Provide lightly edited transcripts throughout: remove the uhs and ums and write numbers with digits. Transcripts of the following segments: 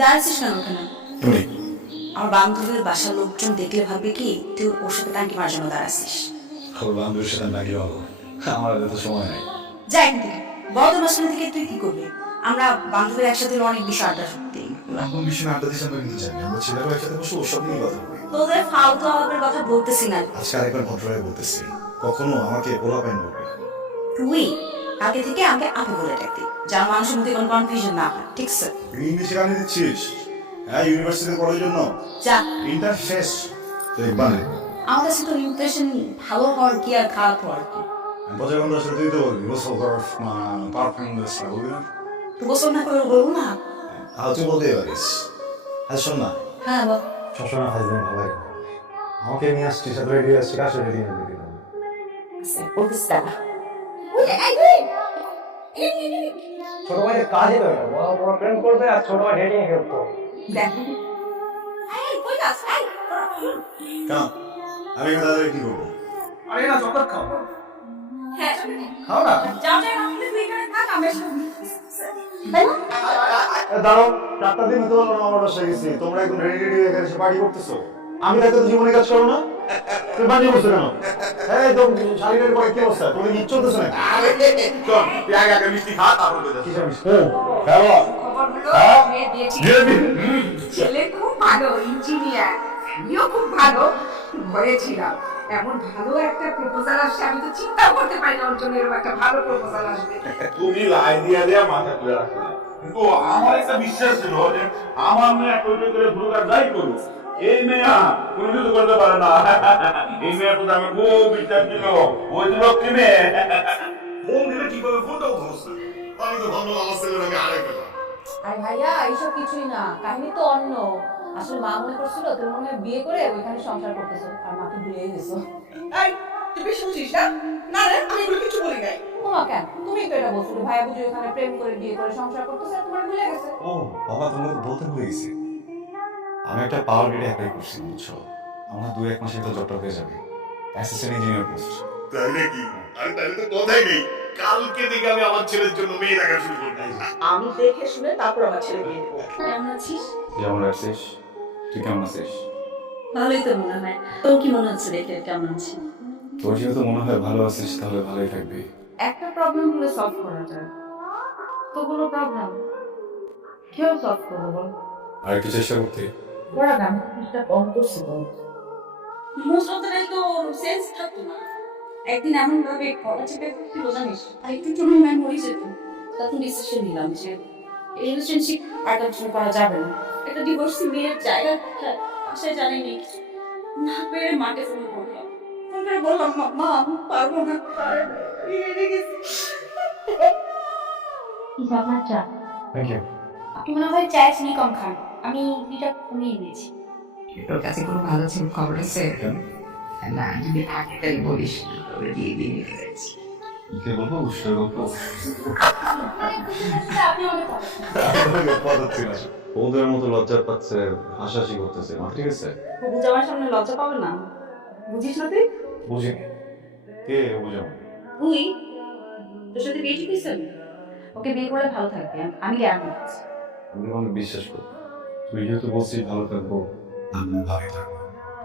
দাঁড়াচ্ছিস কেন ওখানে? তুমি আমার বান্ধবীর বাসার লোকজন দেখলে ভাববে কি তুই ওর সাথে টাঙ্কি মারার জন্য দাঁড়াচ্ছিস। ওর বান্ধবীর সাথে নাকি হবো? আমার এত সময় নেই। যাই এখান থেকে, বড়দের মাঝখানে থেকে তুই কি করবি? আমরা বান্ধবীর একসাথে হলে অনেক বিষয় আড্ডা সত্যি। কোন বিষয়ে আড্ডা দিচ্ছি আমরা কিন্তু জানি। আমরা ছেলেরা একসাথে বসে ওসব নিয়ে কথা বলি। তোদের ফালতু আলাপের কথা বলতেছি না। আজকে আরেকবার ঘটনায় বলতেছি, কখনো আমাকে ওলা পাইন বলবে। তুই আগে থেকে আমাকে আপে বলে ডাকবি, যার মানুষের মধ্যে কোনো কনফিউশন না হয়, ঠিক আছে? তুই ইংলিশে গালি দিচ্ছিস? হ্যাঁ, ইউনিভার্সিটিতে পড়ার জন্য যা। ইন্টার শেষ দেখবানে। আমার কাছে তোর ইমপ্রেশন ভালো হওয়ার কি আর খারাপ হওয়ার কি? পর্যায়বন্ধ আসলে তুই তো বলবি গোসল করার পারফিউম দেশটা বলবি না? তুই গোসল না করে বলবো না? তাহলে তুই বলতেই পারিস। আজ শোন না, হ্যাঁ বল। সবসময় হাজবেন্ড ভালো লাগে। আমাকে নিয়ে আসছিস, সাথে রেডি আসছি, কাছে রেডি হয়ে দিলাম। বলতেছি দাঁড়া। ছোট ভাইয়ের কাজই তো এটা, বড় বড় প্রেম করবে আর ছোট ভাই ডেটিং হেল্প করবে। দেখ কেন আমি এখানে দাঁড়িয়ে কি করবো? আরে না, চকলেট খাও। হ্যাঁ খাও না। যাও যাও আপনি তুই এখানে থাক, আমি এসে দাঁড়াও, 4টা দিন হতে পারলো না আমার বাসায় গেছি, তোমরা একদম রেডি রেডি হয়ে এখানে এসে পার্টি করতেছো। আমি দেখতে তো জীবনে কাজ করো না, তুমি বানিয়ে বসছো কেন? এই তো শাড়ির পরে কি অবস্থা, তুমি কি চলতেছে না? চল তুই আগে আগে মিষ্টি খা তারপর কি জানিস? হ্যাঁ খবর হলো হ্যাঁ? মেয়ে দিয়েছি। জিলেবি। ছেলে খুব ভালো ইঞ্জিনিয়ার, আমিও খুব ভালো হয়েছিলাম। এমন ভালো একটা প্রপোজাল আসছে, আমি তো চিন্তাও করতে পারি না ওর জন্য এরকম একটা ভালো প্রপোজাল আসবে। তুমি লাই দিয়া দেয়া মাথা তুলে রাখো না। কিন্তু আমার একটা বিশ্বাস ছিল যে আমার মেয়ে কইতে করে ভুলকার যাই করুক, এই মেয়া কোনো কিছু করতে পারে না। এই মেয়ের প্রতি আমার খুব বিশ্বাস ছিল, ওই যে লক্ষ্মী মেয়ে। ফোন দিলে কি করবে, ফোনটাও ধরছে। আমি তো ভাবলাম আমার ছেলের আমি আরেক গেলাম। আর ভাইয়া এইসব কিছুই না, কাহিনী তো অন্য। আসলে মা মনে করছিল তোর মনে হয় বিয়ে করে ওইখানে সংসার করতেছো, আর মাকে ভুলেই গেছো। এই তুই বেশি বুঝিস না? না রে, আমি এগুলো কিছু বলি নাই। ও মা কেন, তুমি তো এটা বলছিলে ভাইয়া বুঝি ওখানে প্রেম করে বিয়ে করে সংসার করতেছে, আর তোমার ভুলে গেছে। ও বাবা, তোমাকে বলতে ভুলে গেছি, আমি একটা পাওয়ার গ্রিডে অ্যাপ্লাই করছি, বুঝছো? আমার 2-1 মাসে তো জবটা হয়ে যাবে, অ্যাসিস্ট্যান্ট ইঞ্জিনিয়ার পোস্ট। তাই নাকি? আরে তাহলে তো কথাই নেই, কালকে থেকে আমি আমার ছেলের জন্য মেয়ে দেখা শুরু করবো। আমি দেখে শুনে তারপর আমার ছেলে বিয়ে দেবো। কেমন আছিস? কেমন আছিস? তুই কেমন আছিস? ভালোই তো মনে হয়। তোর কি মনে হচ্ছে দেখে কেমন আছি? তোর যেহেতু মনে হয় ভালো আছিস, তাহলে ভালোই থাকবি। একটা প্রবলেম হলে সলভ করা যায়, তো কোনো প্রবলেম কেউ সলভ করবো বল? আর একটু চেষ্টা করতে। ওরা গান জিনিসটা কম করছে বল। মোস্ট অফ দ্য টাইম তো সেন্স থাকতো না। একদিন এমন ভাবে কলা চেপে ছিল জানিস, আর একটু চুরি ম্যান হয়ে যেত। তখন ডিসিশন নিলাম যে রিলেশনশিপ আর কন্টিনিউ করা যাবে না। একটা ডিভোর্সি মেয়ের জায়গা কোথায় সে জানেনি। না পেরে মাকে ফোন করলাম, ফোন করে বললাম মা আমি পারবো না। Thank you. আপনি মনে হয় চায় চিনি কম খান, আমি দুইটা কমিয়ে দিয়েছি। তোর কাছে কোনো ভালো ছিল খবর আছে? না, যদি থাকে তাহলে বলিস, তবে দিয়ে দিয়ে নিতে চাইছি। কে বলবো? উষ্ণের গল্প। আপনি আমাকে পড়াচ্ছি না, ওদের মতো লজ্জা পাচ্ছে, হাসাহাসি করতেছে, মা ঠিক আছে? বুঝে যাওয়ার সামনে লজ্জা পাবে না, বুঝিস না তুই? বুঝিনি, কে বুঝাবো? তুই তোর সাথে বিয়ে ঠিক হয়েছে? ওকে বিয়ে করলে ভালো থাকবে, আমি গ্যারান্টি দিচ্ছি। আমি অনেক বিশ্বাস করি, তুই যেহেতু বলছিস ভালো থাকবো, আমি ভালো থাকবো।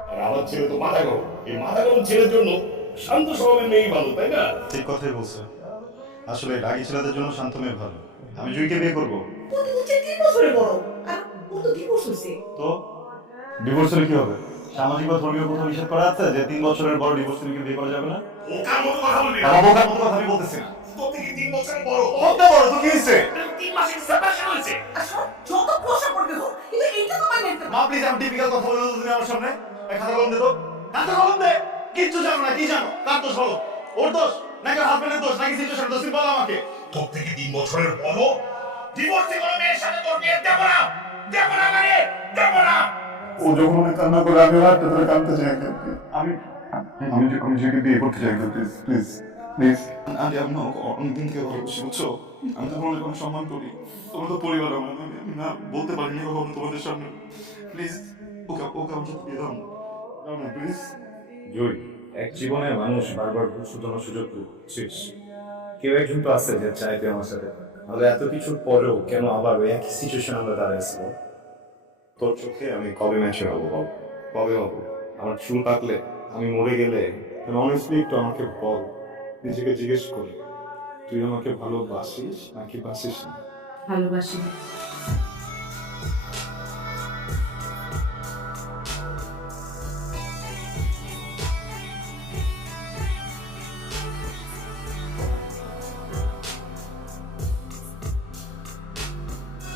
আর আমার ছেলে তো মাথা গরম, এই মাথা গরম ছেলের জন্য শান্ত স্বভাবের মেয়েই ভালো, তাই না? ঠিক কথাই বলছে, আসলে রাগী ছেলেদের জন্য শান্ত মেয়ে ভালো। আমি জুইকে বিয়ে করবো। ও তো হচ্ছে 3 বছরের বড়, আর ও তো ডিভোর্স হয়েছে। তো ডিভোর্স হলে কি হবে? সামাজিক বা ধর্মীয় কোথাও নিষেধ করা আছে যে 3 বছরের বড় ডিভোর্স থেকে বিয়ে করা যাবে না? ওকার মতো কথা বলবি না। আমার বোকার মতো কথা আমি বলতেছি না। তোর থেকে 3 বছরের বড়। কত বড় তো কি হয়েছে? 3 মাসের সেপারেশন হয়েছে। আর শোন, যত প্রশ্ন করবে হোক, কিন্তু এইটা তো মানে নিতে মা প্লিজ, আমি টিপিক্যাল কথা বলে তুমি আমার সামনে। এই খাতা কলম দে তো, খাতা কলম দে। কিচ্ছু জানো না, কি জানো? কার দোষ বলো? ওর দোষ নাকি হাজবেন্ডের দোষ নাকি সিচুয়েশন দোষ? বলো আমাকে। তোর থেকে 3 বছরের বড় ডিভোর্সি কোনো মেয়ের সাথে তোর বিয়ে দেব না, দেব না মানে দেব না। ও যখন অনেক কান্না করে আমি হাতটা ধরে কাঁদতে চাই। আমি আমি যদি বিয়ে করতে চাই, প্লিজ প্লিজ প্লিজ। আমি অনেকদিনকে ভালোবাসি, বুঝছো? আমি তোমার অনেক অনেক সম্মান করি, তোমরা তো পরিবার আমার। আমি না বলতে পারিনি কখনো তোমাদের সামনে। প্লিজ ওকে ওকে আমার সাথে বিয়ে দাও না প্লিজ। জয়, এক জীবনে মানুষ বারবার ভুল শুধরানোর সুযোগ পেয়েছিস। কেউ একজন তো আছে যে চাই তুই আমার সাথে, তাহলে এত কিছুর পরেও কেন আবার ওই একই সিচুয়েশন আমরা দাঁড়াইছিল? তোর চোখে আমি কবে ম্যাচুর হবো বল, কবে হবো? আমার চুল পাকলে, আমি মরে গেলে, অনেস্টলি একটু আমাকে বল, নিজেকে জিজ্ঞেস করে তুই আমাকে ভালোবাসিস নাকি বাসিস না? ভালোবাসি